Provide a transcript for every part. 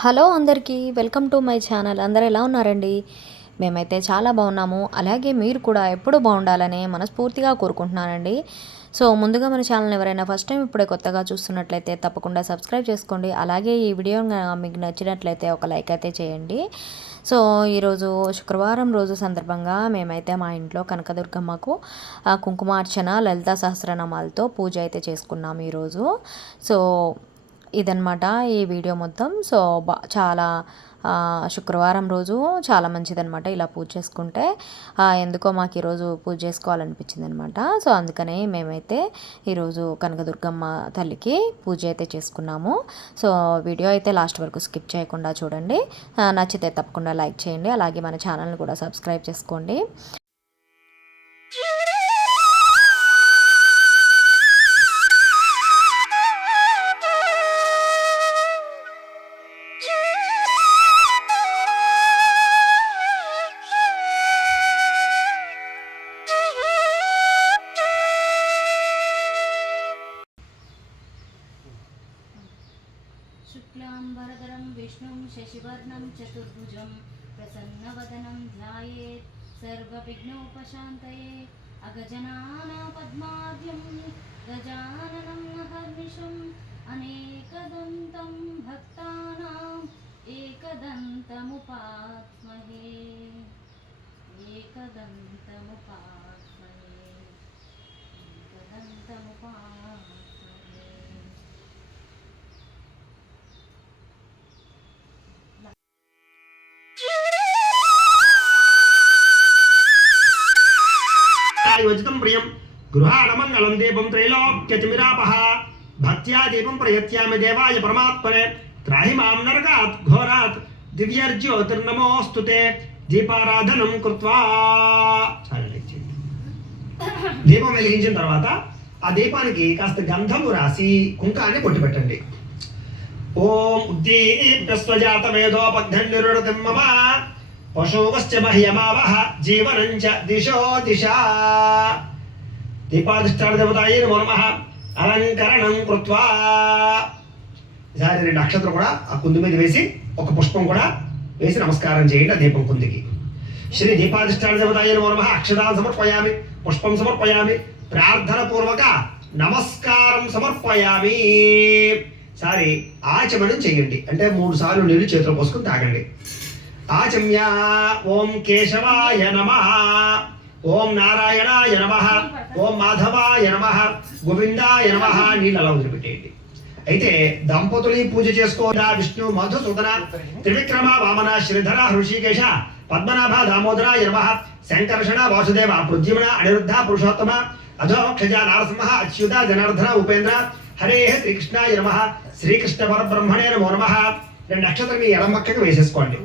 Hello అందరికీ welcome to my channel. అందరూ ఎలా ఉన్నారండి? మేమైతే చాలా బాగున్నాము. అలాగే మీరు కూడా ఎప్పుడూ బాగుండాలని మనస్ఫూర్తిగా కోరుకుంటున్నానండి. సో ముందుగా మన ఛానల్ ఎవరైనా ఫస్ట్ టైం ఇప్పుడే కొత్తగా చూస్తున్నట్లయితే తప్పకుండా సబ్స్క్రైబ్ చేసుకోండి. అలాగే ఈ వీడియో మీకు నచ్చినట్లయితే ఒక లైక్ అయితే చేయండి. సో ఈరోజు శుక్రవారం రోజు సందర్భంగా మేమైతే మా ఇంట్లో కనకదుర్గమ్మకు కుంకుమార్చన లలితా సహస్రనామాలతో పూజ అయితే చేసుకున్నాము ఈరోజు. సో ఇదనమాట ఈ వీడియో మొత్తం. సో చాలా శుక్రవారం రోజు చాలా మంచిదనమాట ఇలా పూజ చేసుకుంటే. ఎందుకో మాకు ఈరోజు పూజ చేసుకోవాలనిపించింది అనమాట. సో అందుకనే మేమైతే ఈరోజు కనకదుర్గమ్మ తల్లికి పూజ అయితే చేసుకున్నాము. సో వీడియో అయితే లాస్ట్ వరకు స్కిప్ చేయకుండా చూడండి. నచ్చితే తప్పకుండా లైక్ చేయండి. అలాగే మన ఛానల్ని కూడా సబ్స్క్రైబ్ చేసుకోండి. शुक्लांबरधरं विष्णुं शशिवर्णं चतुर्भुजं प्रसन्नवदनं ध्यायेत् सर्वविघ्नोपशान्तये अगजाननपद्मार्कं गजाननं अहर्निशम् अनेकदन्तं भक्तानाम् एकदन्तमुपास्महे एकदन्तमुपास्महे योजितं प्रियं गृहाणमङ्गलं दीपं त्रैलोक्यतिमिरापः भक्त्या दीपं प्रयत्यामि देवाय परमात्मने त्राहि मां नरकात् घोरात् दिव्यर्ज्योतिर्नमोऽस्तु ते దీపారాధనం కృత్వా. దీపం వెలిగించిన తర్వాత ఆ దీపానికి కాస్త గంధము రాసి కుంకాన్ని పొట్టి పెట్టండి. ఓం ఉద్దీప్యస్వజాత వేదోపఘ్ననిరుడతిం మమ పశువశ్చ మహ్యమావహ జీవనంచ దిశో దిశా. దీపాధిష్టాన దేవతాయే నమో నమః. అలంకరణం కృత్వా. ఈసారి 2 అక్షతలు కూడా ఆ కుందు మీద వేసి ఒక పుష్పం కూడా వేసి నమస్కారం చేయండి ఆ దీపం కుందికి. శ్రీ దీపాధిష్టాన దేవతాయే నమో నమః. అక్షతాన్ని సమర్పయామి, పుష్పం సమర్పయామి, ప్రార్థన పూర్వక నమస్కారం సమర్పయామి. సారి ఆచమనం చేయండి, అంటే 3 సార్లు నీళ్లు చేతిలో పోసుకుని తాగండి. ఆచమ్య ఓం కేశవాయ నమః, ఓం నారాయణాయ నమః, ఓం మాధవాయ నమః, గోవిందాయ నమః. నీళ్ళు అలా వదిలిపెట్టేయండి. అయితే దంపతులు పూజ చేసుకోరా విష్ణు మధుసూదన త్రివిక్రమ వామన శ్రీధర హృషికేశ పద్మనాభ దామోదరాయ నమః. శంకర్షణ వాసుదేవ పృథ్వీమణ అనిరుద్ధ పురుషోత్తమ అధోక్షజ నారసింహ అచ్యుత జనార్దన ఉపేంద్ర హరే శ్రీకృష్ణాయ నమః. శ్రీకృష్ణ పరబ్రహ్మణే నమో నమః. 2 అక్షతలు మీ ఎడమ పక్కకి వేసేసుకోండి.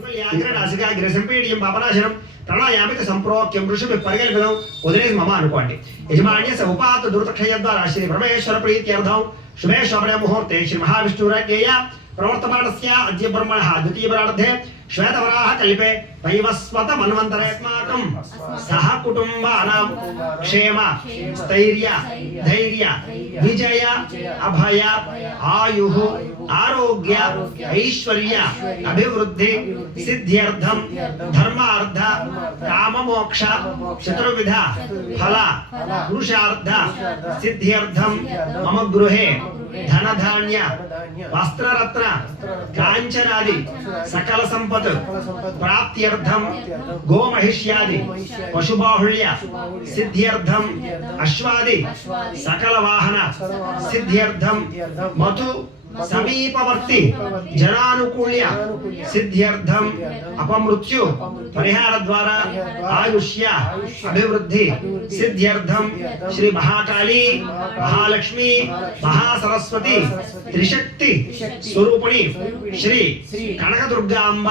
నాసికాగ్రసంపీడియం పాపనాశనం ప్రణాయామిక సంప్రోక్యం ఋషి పరిగెల్పదం వదిలేసి మమ అనుకోండి. యజమాన్య ఉపాత దుర్తక్షయ ద్వారా శ్రీ పరమేశ్వర ప్రీత్యర్థం శుభే శోభనే ముహూర్తే శ్రీ మహావిష్ణురాజ్ఞేయ ప్రవర్తమానస్య అద్య బ్రహ్మణః ద్వితీయ ప్రార్థే శ్వేతవరాహ కల్పే వైవస్వత మన్వంతరేస్మాకం సహ కుటుంబానాం క్షేమ స్థైర్య ధైర్య విజయ అభయ ఆయుః ఆరోగ్య ఐశ్వర్య అభివృద్ధి సిద్ధ్యర్థం ధర్మార్థ కామమోక్ష చతుర్విధ ఫల పురుషార్థ సిద్ధ్యర్థం మమ గృహే ధనధాన్య వస్త్రరత్న కాంచనాది సకల సంపత్ ప్రాప్త్యర్థం గోమహిష్యాది పశుబాహుళ్య సిద్ధ్యర్థం అశ్వాది సకల వాహన సిద్ధ్యర్థం మతు సమీపవర్తి జనానుకూల్య సిద్ధ్యర్థం అపమృత్యు పరిహార ద్వారా ఆయుష్య అభివృద్ధి సిద్ధ్యర్థం శ్రీ మహాకాళీ మహాలక్ష్మి మహాసరస్వతి త్రిశక్తి స్వరూపిణి శ్రీ కనకదుర్గాంబ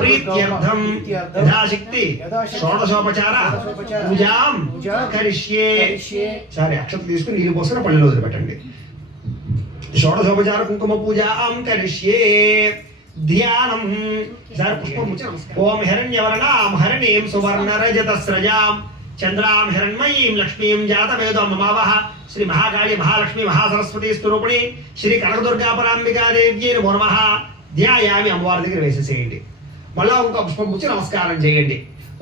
ప్రీత్యర్థం యథాశక్తి షోడశోపచార పూజాం కరిష్యే. సరే అక్షతలు తీసుకుని నీళ్ళు పోసుకుని పళ్ళలో వదిలిపెట్టండి. షోడశోపచార కుంకుమ పూజాం కరిష్యే. ధ్యానం పుష్పం. ఓం హిరణ్యవర్ణాం హరిణీం సువర్ణరజతస్రజాం చంద్రాం హిరణ్మయీం లక్ష్మీం జాతవేదో మమావహ. శ్రీ మహాకాళి మహాలక్ష్మి మహాసరస్వతి స్వరూపిణి శ్రీ కనకదుర్గా పరాంబికా దేవ్యై నమో నమః. ధ్యాయామి అమ్మవారి దగ్గర వేసేసేయండి. మళ్ళా ఇంకో పుష్పం పుచ్చి నమస్కారం చేయండి.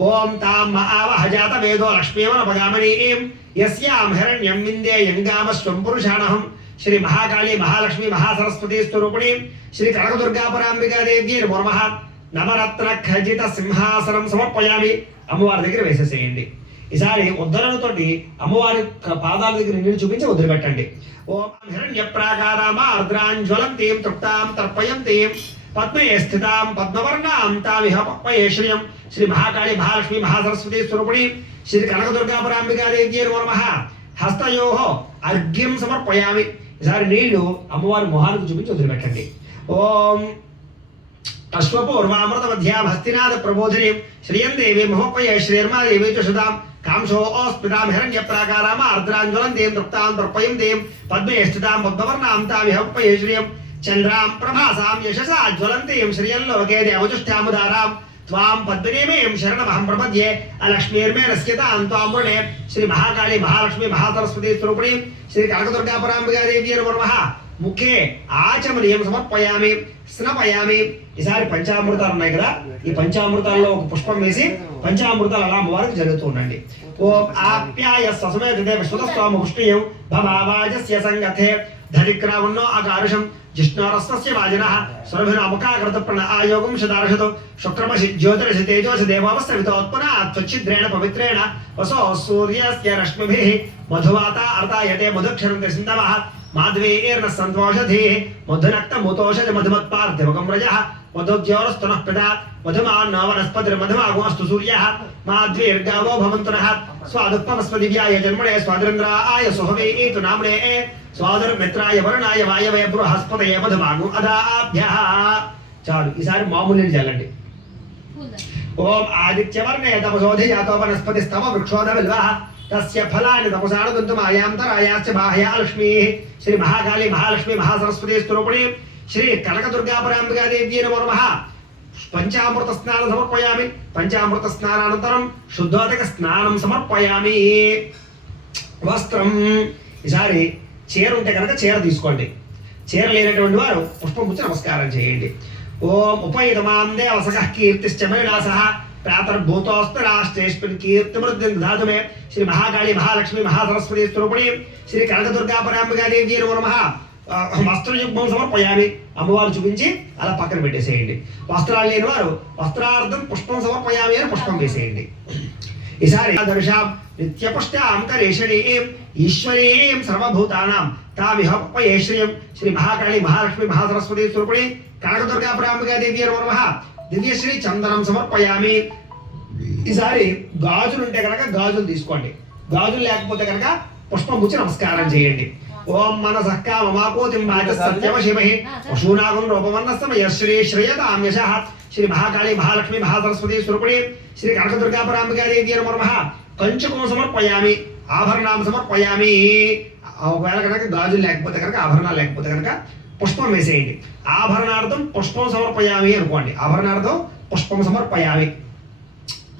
ఓం తాం ఆవహజాత వేదో లక్ష్మీమనపగామనీం యస్యాం హిరణ్యం విందేయం గామస్వం పురుషాణహం శ్రీ మహాకాళీ మహాలక్ష్మి మహాసరస్వతి స్వరూపిణి శ్రీ కనకదుర్గాపరాంబికాదేవ్యై నమో నమః. నవరత్న ఖజిత సింహాసనం సమర్పయామి. అమ్మవారి దగ్గర వేసేసేయండి. ఈసారి ఉద్ధరణతోటి అమ్మవారి పాదాల దగ్గర నీళ్ళు చూపించి వదిలిపెట్టండి. ఓం హిరణ్య ప్రాకారామ ఆర్ద్రాంజ్వలంతీం తృప్తాం తర్పయంతీం పద్మే స్థితాం పద్మవర్ణాం తామిహ పప్పయే శ్రియం శ్రీ మహాకాళీ మహాలక్ష్మి మహాసరస్వతి స్వరూపిణి శ్రీ కనకదుర్గాపరాంబికాదేవ్యై నమో నమః. హస్తయోః అర్ఘ్యం సమర్పయామి. ఈసారి నీళ్లు అమ్మవారి మొహానికి చూపించి వదిలిపెట్టండి. ఓం అశ్వపూర్వామృత మధ్యాం హస్తినాథ ప్రబోధిని శ్రియం దేవి మహోపయ శ్రీర్మా దేవి చుషదాం కాంశో స్మితాం హిరణ్య ప్రాకారామ ఆర్ద్రాంజ్వలంతీం తృప్తాం తర్పయంతీం పద్మే స్థితాం పద్మవర్ణాం తామిహ పప్పయే శ్రియం చంద్రాం ప్రభాసాం యశసా జ్వలంతీం శ్రియం లోకే దేవచుష్టాముదారాం త్వాం పద్మినీమేం శరణమహం ప్రపద్యే అలక్ష్మీర్మే నశ్యతాం త్వాం వృణే శ్రీ మహాకాళీ మహాలక్ష్మి మహాసరస్వతి స్వరూపిణి శ్రీ కనకదుర్గాపరాంబికాదేవ్యై నమో నమః. ముఖే ఆచమనీయం సమర్పయామి స్నపయామి. ఈసారి పంచామృతాలు ఉన్నాయి కదా, ఈ పంచామృతాల్లో ఒక పుష్పం వేసి పంచామృతాలు అలా అమ్మవారికి జరుగుతూ ఉండండి. ఓం ఆప్యాయ ససుమేతే విశ్వతస్వామ పుష్ణీయం భవావాజస్య సంగతే ధరిక్రావన్నో అకారుషం జిష్ణోరస్తస్య వాజినః సురభిరముఖాకృత ప్రణా ఆయోగం శతార్షతు శుక్రమసి జ్యోతిరసి తేజోసి దేవావస్థవితోత్పన్నా త్వచ్చిద్రేణ పవిత్రేణ వసో సూర్యస్య రశ్మిభిః మధువాత అర్తాయతే మధుక్షరంతి సింధవః మాధ్వేర్న సంతోషధీః మధునక్తముతోషజ మధుమత్పార్థివకం రజః మధుజ్యోరస్తునః పితా మధుమాన్నో వనస్పతిర్మధుమాగోస్తు సూర్యః మాధ్వేర్గావో భవంతు నః స్వాదుపమస్పదివ్యాయ జన్మనే స్వాదురింద్రాయ సుహవేతు నామ్నే స్వాదుర్మిత్రాయ వరుణాయ వాయవే బృహస్పతయ మధుమాగు అదాభ్యః. చాలు. ఈసారి మామూలు నీళ్ళు చల్లండి. ఓం ఆదిత్యవర్ణే తపసోధిజాతో వనస్పతిస్తమ వృక్షోద బిల్వః తస్య ఫలాని తపసానుదంతుమాయాంతరాయాశ్చ బాహ్యా లక్ష్మీః శ్రీ మహాకాళీ మహాలక్ష్మి మహాసరస్వతి స్వరూపిణి శ్రీ కనకదుర్గాపరాంబికాదేవ్యై నమో నమః. పంచామృత స్నానం సమర్పయామి. పంచామృత స్నానానంతరం శుద్ధోదక స్నానం సమర్పయామి. వస్త్రం. ఈసారి చీర ఉంటే కనుక చీర తీసుకోండి. చీర లేనటువంటి వారు పుష్పం పుచ్చి నమస్కారం చేయండి. ఓం ఉపయుతమాం దేవసఖః కీర్తిశ్చ మహిళాసః ప్రాతర్భూతోస్తు రాష్ట్రేష్మిన్ కీర్తిమృద్ధిం దదాతు మే శ్రీ మహాకాళీ మహాలక్ష్మి మహాసరస్వతి స్వరూపిణి శ్రీ కనకదుర్గాపరాంబికాదేవ్యై నమో నమః. వస్త్రయుగ్మం సమర్పయామి. అమ్మవారు చూపించి అలా పక్కన పెట్టేసేయండి. వస్త్రాలు లేని వారు వస్త్రార్థం పుష్పం సమర్పయామి అని పుష్పం వేసేయండి. ఈసారి దర్శాం నిత్యపుష్టాం కరేషణీం ఈశ్వరీం సర్వభూతానాం తామిహ పప్పయే శ్రియం శ్రీ మహాకాళీ మహాలక్ష్మి మహాసరస్వతి స్వరూపిణి కనకదుర్గాపరాంబికాదేవ్యై నమో నమః. దివ్యశ్రీ చందనం సమర్పయామి. ఈసారి గాజులు ఉంటే కనుక గాజులు తీసుకోండి. గాజులు లేకపోతే కనుక పుష్పం పుచ్చి నమస్కారం చేయండి. ఓం మనసః కామమాకోతిం వాచః సత్యవశిమహి పశూనాగం రూపవర్ణస్తమయ శ్రీ శ్రేయతాం యశః శ్రీ మహాకాళీ మహాలక్ష్మి మహాసరస్వతి స్వరూపిణి శ్రీ కనకదుర్గాపరాంబికాదేవ్యై నమో నమః. కంచుకం సమర్పయామి. ఆభరణాం సమర్పయామి. ఒకవేళ కనుక గాజులు లేకపోతే కనుక ఆభరణాలు లేకపోతే కనుక పుష్పం వేసేయండి. ఆభరణార్థం పుష్పం సమర్పయామి అనుకోండి. ఆభరణార్థం పుష్పం సమర్పయామి.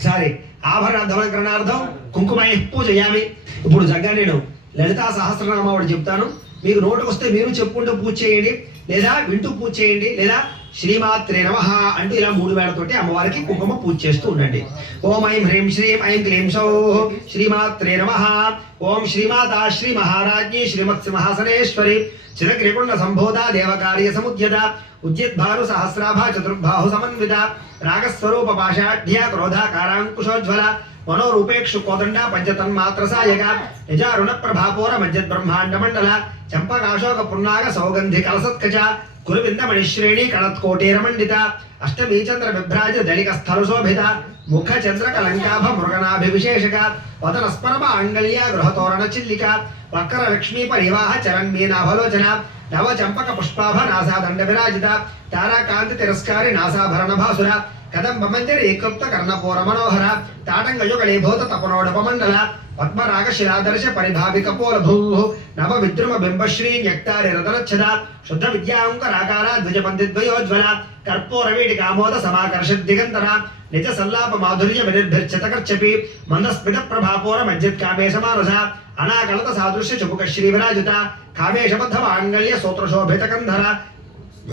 సరే. ఆభరణార్థం కుంకుమై పూజయామి. ఇప్పుడు జగ్గా నేను లలితా సహస్రనామావళి చెప్తాను. మీకు నోటికి వస్తే మీరు చెప్పుకుంటూ పూజ చేయండి, లేదా వింటూ పూజ చేయండి, లేదా శ్రీమాత్రే నమః అంటూ ఇలా 3 వేళతోటి అమ్మవారికి కుంకుమ పూజ చేస్తూ ఉండండి. ఓం ఐం హ్రీం శ్రీం ఐం క్లీం సౌః శ్రీమాత్రే నమః. ఓం శ్రీమాతా శ్రీ మహారాజ్ఞి శ్రీమత్సింహాసనేశ్వరి చిరగ్రికుండ సంభూత దేవకార్య సముద్యత ఉద్యద్భాను సహస్రాభ చతుర్బాహు సమన్విత రాగస్వరూప పాషాఢ్య క్రోధాకారాంకుశోజ్వల మనోరూపేక్షు కోదండ పంచతన్మాత్ర సాయక నిజారుణ ప్రభాపూర మజ్జద్ బ్రహ్మాండ మండల చంపకాశోక పున్నాగ సౌగంధి కలసత్కచ కురువింద మణిశ్రేణి కళత్కోటీర మండిత అష్టమీ చంద్ర బిభ్రాజ దళిక స్థల శోభిత ముఖ చంద్ర కలంకాభ మృగనాభివిశేషక వదన స్పరమ అంగళ్య గృహతోరణ చిల్లిక వక్ర లక్ష్మీ పరివాహ చరణ్మీనాభలోచన నవ చంపక పుష్పాభ నాసాదండ విరాజిత తారాకాంతి తిరస్కారి నాసాభరణ భాసుర కదంబ మంజరి ఏకృప్త కర్ణపూర మనోహర తాటంగయుగళీభూత తపనోడపమండల పద్మరాగ శిలాదర్శ పరిభావిక పోల భూ నవ విద్రుమ బింబశ్రీ న్యక్తారి రతనచ్చద శుద్ధ విద్యాంకరాకార ద్విజపందిద్వయోజ్వల కర్పూర వీటి కామోద సమాకర్ష దిగంతర నిజ సల్లాప మాధుర్య వినిర్భిర్చిత కర్చపి మందస్మిత ప్రభాపూర మజ్జిత్ కామేశ మానస అనాకలత సాదృశ్య చుపుక శ్రీ విరాజిత కామేశబద్ధ మాంగళ్య సూత్రశోభిత కంధర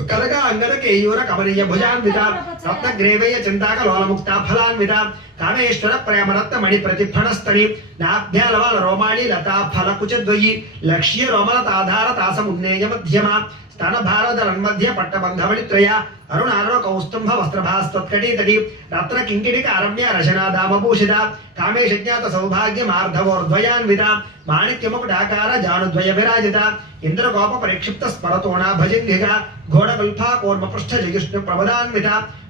కనక అంగద కేయూర కమనీయ భుజాన్విత రత్నగ్రేవయ్య చింతాక లోలముక్త ఫలాన్విత కామేశ్వర ప్రేమరత్న మణి ప్రతిఫణస్తని నాభ్యాలవాల రోమాళి లతా ఫలకుచద్వయి లక్ష్య రోమలతాధార తాసమున్నేయ మధ్యమ స్తన భారదలన్మధ్య పట్టబంధవళిత్రయ అరుణారుణ కౌస్తుంభ వస్త్రభాస్తత్కటీతటి రత్న కింకిడిక అరమ్య రశనాదామభూషిత కామేశజ్ఞాత సౌభాగ్య మార్ధవోర్ద్వయాన్విత మాణిక్యముకుటాకార జానుద్వయ విరాజిత ఇంద్రగోప పరిక్షిప్త స్మరతోణ భజింగిక ఘోడకల్పా కూర్మ పృష్ఠ జగిష్ణు ప్రబదాన్విత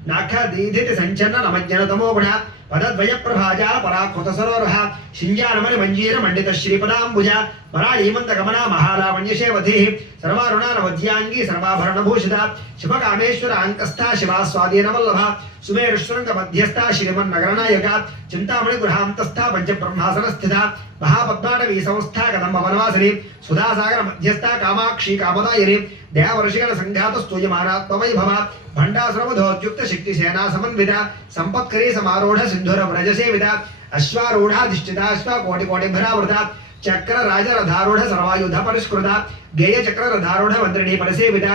నాఖ దీధితి సంచన్న నమజ్జన తమోగుణ పదద్వయ ప్రభాజాల పరాకృత సరోరః శింజానమని మంజీర మండిత శ్రీపదాంబుజ మరాళీమంత గమన మహాలావణ్యశేవధి సర్వారుణానవధ్యాంగి సర్వాభరణ భూషిత శివకామేశ్వర అంకస్థ శివాస్వాదీన వల్లభ సుమేరుశృంగ మధ్యస్థ శ్రీమన్నగరనాయక చింతామణి గృహాంతస్థ పంచబ్రహ్మాసన స్థిత మహాపద్మాటవీ సంస్థ కదంబ వనవాసిని సుధాసాగర మధ్యస్థ కామాక్షి కామదాయిని దేవర్షిగణ సంఘాత స్తూయమానాత్మవైభవ భండాశ్రమధోద్యుక్త శక్తి సేనా సమన్విత సంపత్కరీ సమారూఢ సింధుర వ్రజ సేవిత అశ్వారూఢాధిష్ఠిత అశ్వకోటి కోటి భరావృత చక్ర రాజరథారూఢ సర్వాయుధ పరిష్కృత గేయ చక్ర రథారూఢ మంత్రిణీ పరిసేవిత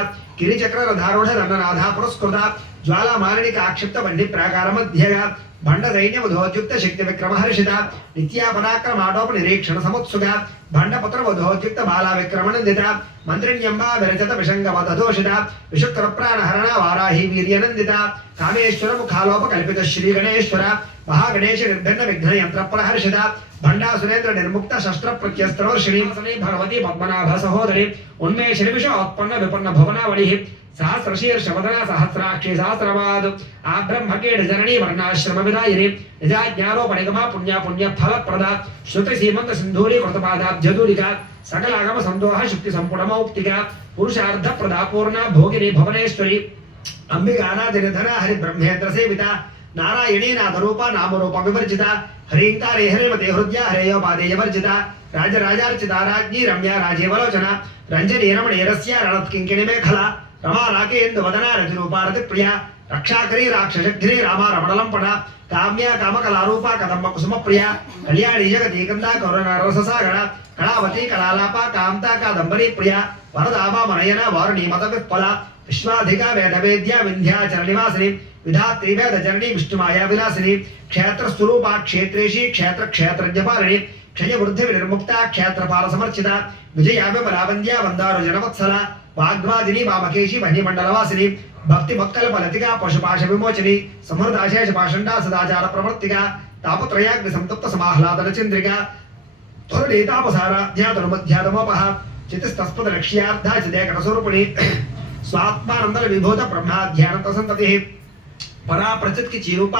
గిరిచక్ర రథారూఢ దండనాథ పురస్కృత జ్వాలామాలిని కాక్షిప్త బండి ప్రాకార మధ్యగ భండ సైన్యవధోద్యుక్త శక్తి విక్రమ హర్షిత నిత్యా పరాక్రమాటోప నిరీక్షణ సముత్సుక భండపుత్ర వధోద్యుక్త బాలా విక్రమనందిత మంత్రిణ్యంబా విరచత విషంగవదోషిత విశుక్ర ప్రాణహరణ వారాహి వీర్యనందిత కామేశ్వర ముఖాలోప కల్పిత శ్రీ గణేశ్వర మహాగణేశ నిర్భిన్న విఘ్న యంత్ర ప్రహర్షిత భండా సురేంద్ర నిర్ముక్త శస్త్ర ప్రత్యస్త్రవర్షిణి భగవతి పద్మనాభ సహోదరి ఉన్మేష నిమిషోత్పన్న విపన్న భువనావళి సహస్రశీర్షవదన సహస్రాక్షి సహస్రవాద్ ఆ బ్రహ్మకేడ జననీ వర్ణాశ్రమ విదాయిని నిజాజ్ఞారోపణిగమా పుణ్య పుణ్య ఫలప్రద శృతి సీమంత సింధూరీ కృతపాదాబ్జదూరిక సకలాగమ సందోహ శక్తి సంపుడమౌక్తిక పురుషార్థ ప్రదా పూర్ణ భోగిని భువనేశ్వరి అంబికానాది నిధన హరి బ్రహ్మేంద్ర సేవిత నారాయణీ నాథరూప నామరూప వివర్జిత హ్రీంకారే హరిమతే హృద్య హరేయోపాదేయ వర్జిత రాజరాజార్చిత రాజ్ఞీ రమ్య రాజీవలోచన రంజనీ రమణీరస్య రణత్కింకిణి మేఖల రమా రాకేందు వదన రతిరూపారతి ప్రియ రక్షాకరీ రాక్షసగ్ని రామ రమణలంపణ కామ్య కామకళారూప కదంబ కుసుమ ప్రియ కళ్యాణి జగదీకంద కరుణరససాగర కళావతి కళాలాప కాంత కాదంబరీ ప్రియ వరదామా మనయన వారుణీ మత విఫల విశ్వాధిక వేదవేద్య వింధ్యాచల నివాసిని విధాత్రి వేద జననీ విష్ణుమాయా విలాసిని క్షేత్ర స్వరూపా క్షేత్రేషి క్షేత్ర క్షేత్రజ్ఞపాలిని క్షయ వృద్ధి నిర్ముక్త క్షేత్రపాల సమర్చిత విజయాభి బలావంద్య వందారు జనవత్సల వాగ్వాదిని వామకేశి మహిమండలవాసిని భక్తి భక్కల ఫలతిగా పశుపాశ విమోచని సమృద్ధాశేష పాషండా సదాచార ప్రవర్తిక తాపత్రయాగ్ని సంతప్త సమాహ్లాదన చంద్రిక త్వరణీతాపసారాధ్యాతనుమధ్యాతమోపహ చితిస్తస్పద లక్ష్యార్థ చిదేకట స్వరూపిణి స్వాత్మానందల విభూత బ్రహ్మాధ్యానంత సంతతి పరా ప్రచిత్కి చీరూప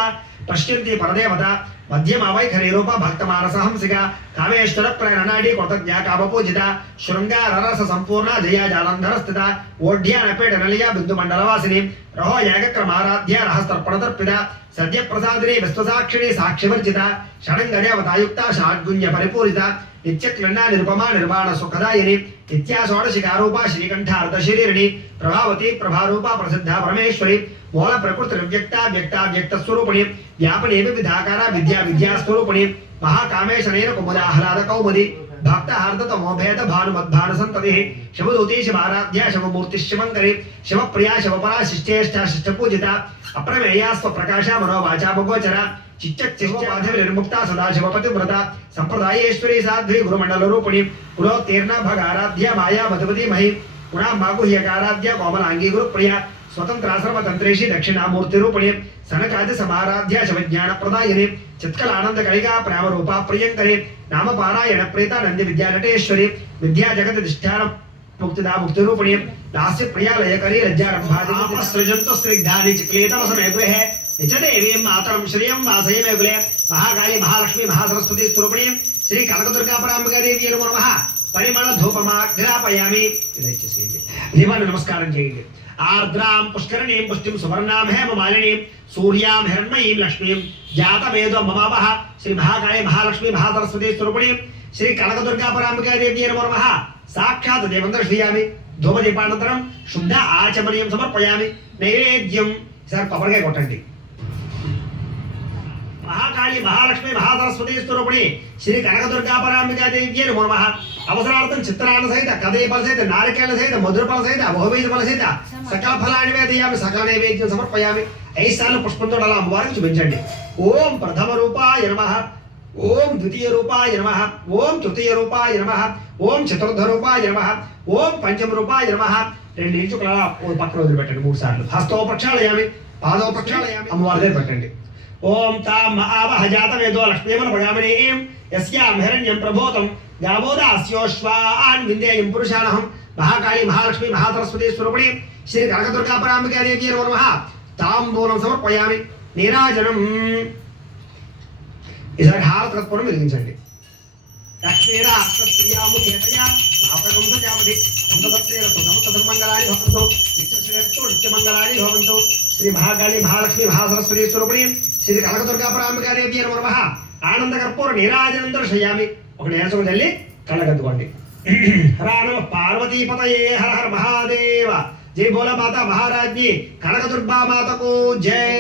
పశ్యంతి పరదేవత మధ్యమావైఖరి రూప భక్తమానసహంసిక కామేశ్వర ప్రేరణాడి కృతజ్ఞ కామపూజిత శృంగారరస సంపూర్ణ జయా జాలంధర స్థిత ఓఢ్యానపేట నలియ బిందు మండలవాసిని రహో యాగక్రమారాధ్య రహస్తర్పణతర్పిత సద్య ప్రసాదిని విశ్వసాక్షిణి సాక్షివర్జిత షడంగదేవతాయుక్త షాడ్గుణ్య పరిపూరిత నిత్యక్లిన్నా నిరుపమా నిర్వాణ సుఖదాయిని నిత్యా షోడశికారూప శ్రీకంఠార్థ శరీరిణి ప్రభావతి ప్రభారూప ప్రసిద్ధ పరమేశ్వరి మూల ప్రకృతి వ్యక్త వ్యక్త స్వరూపిణి వ్యాపనే వివిధాకార విద్యా విద్యాస్వరూపిణి మహాకామేశనైన కుముదాహ్లాద కౌముది భక్త హార్దత మోభేద భానుమద్భాను సంతతి శివదూతి శివారాధ్య శివమూర్తి శివంకరి శివప్రియా శివపరా శిష్టేష్ట శిష్టపూజిత అప్రమేయాస్వ ప్రకాశ మనోవాచా భగోచర చిచ్చోపాధి నిర్ముక్త సదాశివపతివ్రత సంప్రదాయేశ్వరి సాధ్వి గురుమండల రూపిణి కులోత్తీర్ణ భగారాధ్య మాయా మధుపతి మహి గుణాంబాగుహ్యకారాధ్య కోమలాంగీ గురుప్రియ స్వతంత్రాశ్రమ తంత్రేషి దక్షిణామూర్తి రూపిణి సనకాది సమారాధ్య శివజ్ఞాన ప్రదాయిని చిత్కలానంద కలిగా ప్రేమ రూపా ప్రియంకరి నామ పారాయణ ప్రీత నంది విద్యా నటేశ్వరి విద్యా జగత్ ధిష్టాన ముక్తిదా ముక్తి రూపిణి దాస్య ప్రియా లయకరి లజ్జారంభాది సృజంతు స్నిగ్ధాని చిక్లేతమసమే గృహే నిజదేవీం మాతరం శ్రియం వాసయమే గులే మహాకాళి మహాలక్ష్మి మహాసరస్వతి స్వరూపిణి శ్రీ కనకదుర్గాపరాంబికా దేవి నమః పరిమళ ధూపమాగ్రాపయామి దీపాన్ని నమస్కారం చేయండి ఆర్ద్రాం పుష్కరణీం పుష్టిం సువర్ణాం హేమమాలినీం సూర్యాం హిరణ్మయీం లక్ష్మీం జాతవేదో మమావహ శ్రీ మహాకాళి మహాలక్ష్మి మహాసరస్వతి స్వరూపిణి శ్రీ కనకదుర్గాపరాంబికా దేవి నమః సాక్షాత్ దేవం దర్శయామి ధూపదీపానంతరం శుద్ధ ఆచమనీయం సమర్పయామి నైవేద్యం సార్ కొబ్బరికాయ కొట్టండి మహాకాళి మహాలక్ష్మి మహాసరస్వతి స్వరూపిణి శ్రీ కనకదుర్గాపరాంబికా దేవి నమః అవసరార్థం చిత్రాన్న సహిత కదయఫల సహిత నారికేళ సహిత మధురఫల సహిత బహుబీజ ఫల సహిత సకల ఫలాన్ని వేదయామి సకల నైవేద్యం సమర్పయామి 5 సార్లు పుష్పంతో అలా అమ్మవారికి చూపించండి. ఓం ప్రథమ రూపాయ నమః, ఓం ద్వితీయ రూపాయ నమః, ఓం తృతీయ రూపాయ నమః, ఓం చతుర్థ రూపాయ నమః, ఓం పంచమ రూపాయ నమః. 2 ఇంచుల పక్కన వదిలిపెట్టండి 3 సార్లు. హస్తో ప్రక్షాళయామి, పాదో ప్రక్షాళయామి, అమ్మవారి దగ్గర పెట్టండి. ఓం తాం ఆవహ జాతవేదో లక్ష్మీమన భగామినీం యస్యాం హిరణ్యం ప్రభోతం గావోదాస్యోశ్వాన్ విందేయం పురుషానహం మహాకాళీ మహాలక్ష్మి మహాసరస్వతి స్వరూపిణి శ్రీ కనకదుర్గా పరాంబికా దేవి నమః. తాంబూలం సమర్పయామి. నీరాజనం. ఈసారి హారత కర్పూరం వెలిగించండి. లక్ష్మీరా అక్షప్రియాముఖేతయా మహాప్రగం సజామతి సంతపత్రేణ సుగమతధర్మంగళాని భవంతు నిత్యశ్రేయస్సు నిత్యమంగళాని భవంతు. శ్రీ మహాకాళీ మహాలక్ష్మి మహాసరస్వతి స్వరూపిణి శ్రీ కనకదుర్గా పరాంబికా దేవి నమః. ఆనంద కర్పూర నీరాజనం దర్శయామి. ఒక నేరసం చల్లి కళ్ళగద్దుకోండి. హర నమ పార్వతీపతయే హర హర మహాదేవ. జై బోల మాతా మహారాజ్ఞి కనకదుర్గా మాతకు జై.